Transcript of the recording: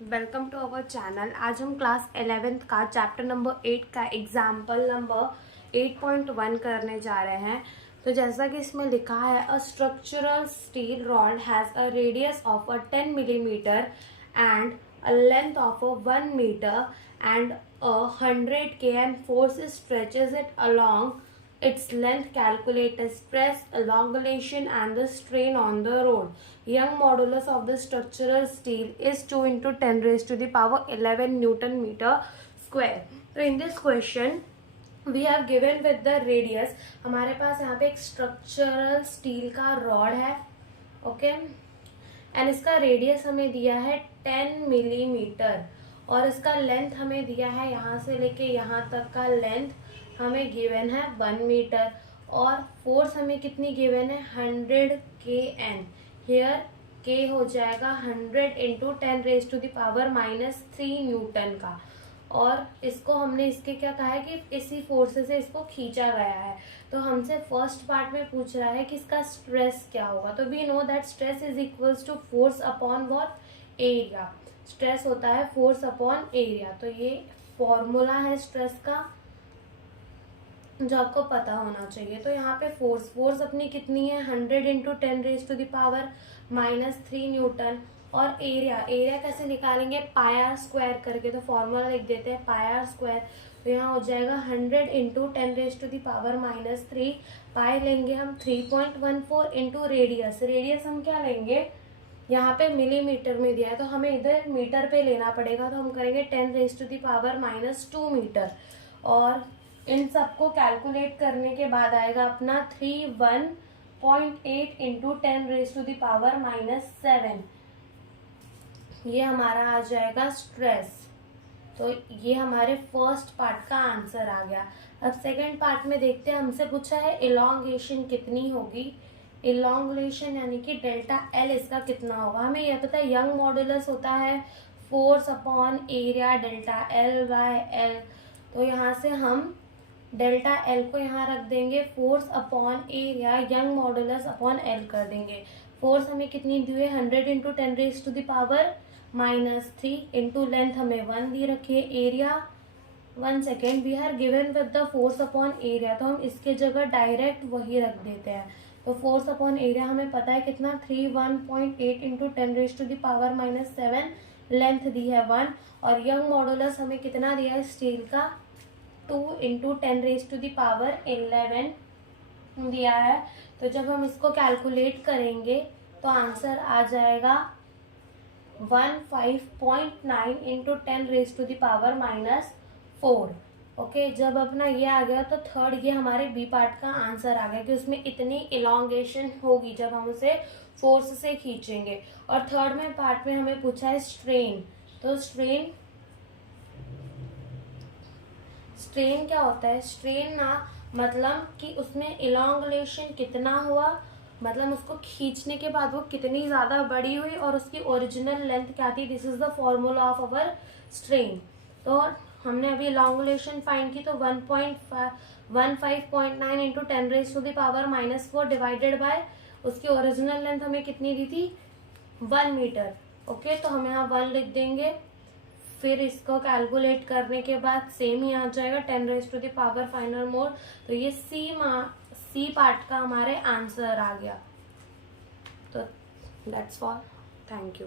Welcome to our channel. आज हम class 11th का चैप्टर नंबर 8 का एग्जाम्पल नंबर 8.1 करने जा रहे हैं। तो जैसा कि इसमें लिखा है, a structural steel rod has a radius of 10 millimetre and a length of 1 meter and 100 kN force stretches it along its length. Calculate the stress, elongation and the strain on the rod. Young modulus of the structural steel is 2 into 10 raised to the power 11 Newton meter square. So in this question we have given with the radius, हमारे पास यहाँ पे एक structural steel का rod है, okay and इसका radius हमें दिया है 10 मिलीमीटर और इसका लेंथ हमें दिया है यहाँ से लेके यहाँ तक का लेंथ हमें गिवन है 1 मीटर और फोर्स हमें कितनी गिवन है 100 kN। हियर के हो जाएगा 100 into 10 raise to the power -3 newton का। और इसको हमने इसके क्या कहा है कि इसी फोर्स से इसको खींचा गया है। तो हमसे फर्स्ट पार्ट में पूछ रहा है कि इसका स्ट्रेस क्या होगा। तो we know that stress is equals to force upon what area. Stress होता है फोर्स अपॉन एरिया। तो ये फॉर्मूला है स्ट्रेस का जो आपको पता होना चाहिए। तो यहाँ पे फोर्स अपनी कितनी है 100 into 10 raise to the power -3 newton. और एरिया कैसे निकालेंगे पाई आर स्क्वायर करके। तो फॉर्मूला लिख देते हैं पाई आर स्क्वायर। तो यहाँ हो जाएगा 100 into 10 raise to the power -3। Pi लेंगे हम 3.14 इंटू रेडियस हम क्या लेंगे यहाँ पे मिलीमीटर में दिया है तो हमें इधर मीटर पे लेना पड़ेगा। तो हम करेंगे 10 raise to the power -2 metre. और इन सबको कैलकुलेट करने के बाद आएगा अपना 31.8 into 10 raise to the power -7। ये हमारा आ जाएगा स्ट्रेस। तो ये हमारे फर्स्ट पार्ट का आंसर आ गया। अब सेकंड पार्ट में देखते हैं, हमसे पूछा है इलॉन्गेशन कितनी होगी। इलॉन्गेशन यानी कि डेल्टा एल इसका कितना होगा। हमें यह पता है यंग मॉडुलस होता है force upon area delta L by L. तो यहाँ से हम डेल्टा एल को यहाँ रख देंगे, force upon area young modulus upon L कर देंगे। फोर्स हमें कितनी दी है 100 into 10 raise to the power -3 into length हमें 1 दी रखी है। Area 1 second we are given with the force upon area. तो हम इसके जगह डायरेक्ट वही रख देते हैं। तो फोर्स अपॉन एरिया हमें पता है कितना 31.8 into 10 raise to the power -7। Length दी है 1 और यंग मॉडुलस हमें कितना दिया है स्टील का 2 into 10 raise to the power 11 दिया है। तो जब हम इसको कैलकुलेट करेंगे तो आंसर आ जाएगा 15.9 into 10 raise to the power -4। Okay जब अपना ये आ गया तो थर्ड ये हमारे बी पार्ट का आंसर आ गया कि उसमें इतनी इलॉन्गेशन होगी जब हम उसे फोर्स से खींचेंगे। और थर्ड में पार्ट में हमें पूछा है स्ट्रेन। तो स्ट्रेन क्या होता है। स्ट्रेन ना मतलब कि उसमें इलॉन्गेशन कितना हुआ, मतलब उसको खींचने के बाद वो कितनी ज्यादा बड़ी हुई और उसकी ओरिजिनल लेंथ क्या थी। This is the formula of our strain. तो हमने अभी इलॉन्गेशन फाइंड की तो 15.9 into 10 raise to the power -4 divided by उसकी ओरिजिनल लेंथ हमें कितनी दी थी 1 मीटर। ओके तो हम यहाँ 1 लिख देंगे। फिर इसको कैलकुलेट करने के बाद सेम ही आ जाएगा 10 raise to the power final mode. तो ये सी पार्ट का हमारे आंसर आ गया। तो दैट्स ऑल, थैंक यू।